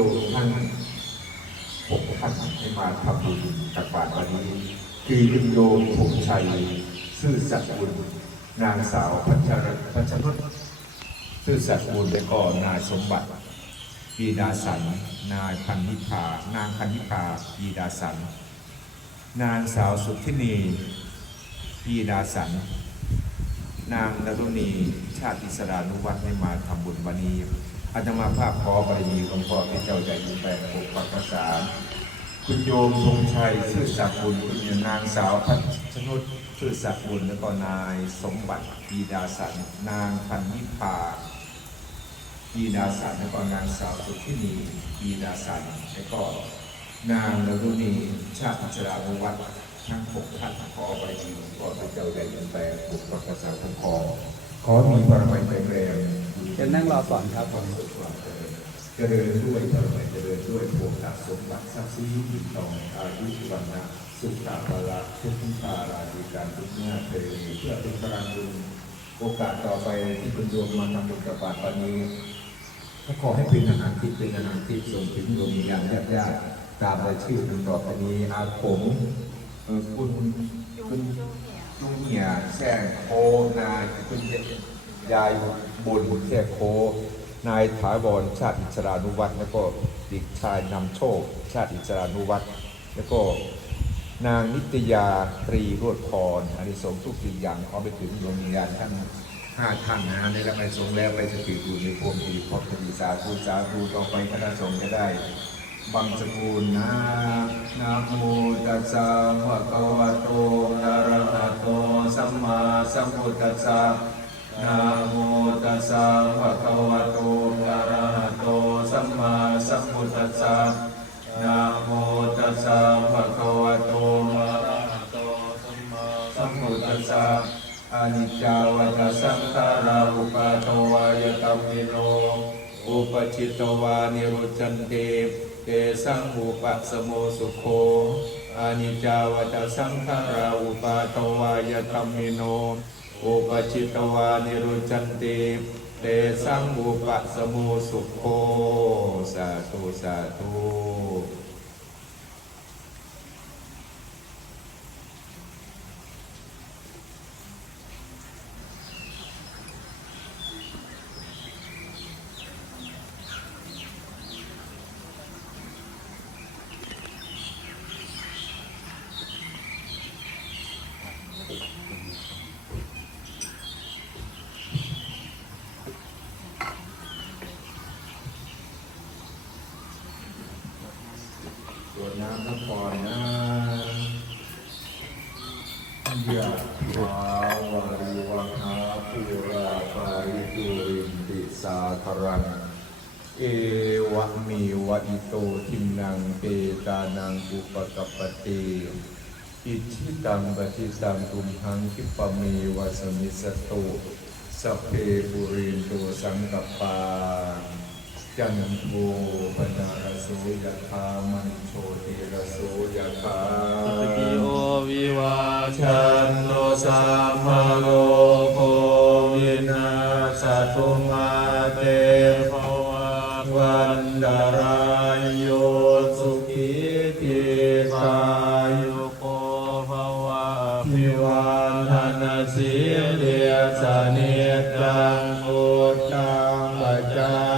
โยมท่านหกท่านให้มาทำบุญตักบาตรวันนี้คือคุณโยมผงชัยซื่อสัตย์บุญนางสาวพัชรพัชรุตซื่อสัตย์บุญและก็นายสมบัติปีดาสัน นายพันนิพานางพันนิพาปีดาสัน นางสาวสุทธินีปีดาสัน นางนรุณีชาติอิสรานุวัฒน์ให้มาทำบุญวันนี้ อาตมาภาพขอบารมีหลวงพ่อที่เจ้าใหญ่อยู่แปดปกปักรักษาคุณโยมธงชัยชื่อศักบุญคุณนางสาวพัชนุชชื่อศักบุญแล้วก็นายสมบัติปีดาสัน นางพันนิพาปีดาสันแล้วก็นางสาวสุทินีปีดาสันแล้วก็นางนรุณีชาติอิสรานุวัฒทั้งหกท่านขอบารมีหลวงพ่อที่เจ้าใหญ่อยู่แปดปกปักรักษาคุ้มครองขอมีบารมีแข็งแรง เชิญนั่งรอก่อนครับผมเจริญด้วยบารมีเจริญด้วยโภคสมบัติทรัพย์สินติดต่ออายุวันนะสุขภาละทุกข์ตาราดีการทุกหน้าเทวีเพื่อเป็นพลังบุญโอกาสต่อไปที่คุณโยมมาทำบุญกับบาตรวันนี้ก็ขอให้เป็นอาหารที่เป็นอาหารที่ส่งถึงดวงวิญญาณญาติๆตามรายชื่อดังต่อไปนี้อาผมเอ่อคุณคุณลุงเหี่ยแซ่โคนายคุณ ยายบุญแซ่โค นายถาวรชาติอิสรานุวัฒน์แล้วก็เด็กชายนำโชค ชาติอิสรานุวัฒน์แล้วก็นางนิตยาตรีโรดพรอันนี้สงทุกสิ่งอย่างขอไปถึงดวงวิญญาณท่านห้าท่านนะในรับไปสงแล้วไปสถิตอยู่ในพวงดีพบปฏิสาธุสาธุต่อไปคณะสงฆ์จะได้บังสกุลนะนะโมตัสสะภะคะวะโตอะระหะโตสัมมาสัมพุทธัสสะ นะโมตัสสะภะคะวะโตอะระหะโตสัมมาสัมพุทธัสสะนะโมตัสสะภะคะวะโตอะระหะโตสัมมาสัมพุทธัสสะอานิจจาวัฏสังขาราอุปาโทวายตัมมิโนอุปจิตตวานิรุจันเตเตสังอุปัสโมสุโคอานิจจาวัฏสังขาราอุปาโทวายตัมมิโน อุปจิตตวานิรุจันติเตสังอุปสมุสุโคสาธุสาธุ นน้ำน้ำก่อนนะยะถาวาริวังหาปุราปาริตุรินติสาครัง เอวะมีวะอิโตทินังเปตานังอุปกปติอิชิตังปฏิสังตุมหังคิปะเมวะสมิสตุสเพปุรินตุสังกปา จันโทปนารโสยธามันโชติรโสยธาสกิโอวิวาชัชันโนโนสัมมภะโลโควินาสตุตุมาเตภวะวันดารายโยสุขีทีคายุโกภวะพิวันธนาสีเลียสนิจังอุตตังปัจจา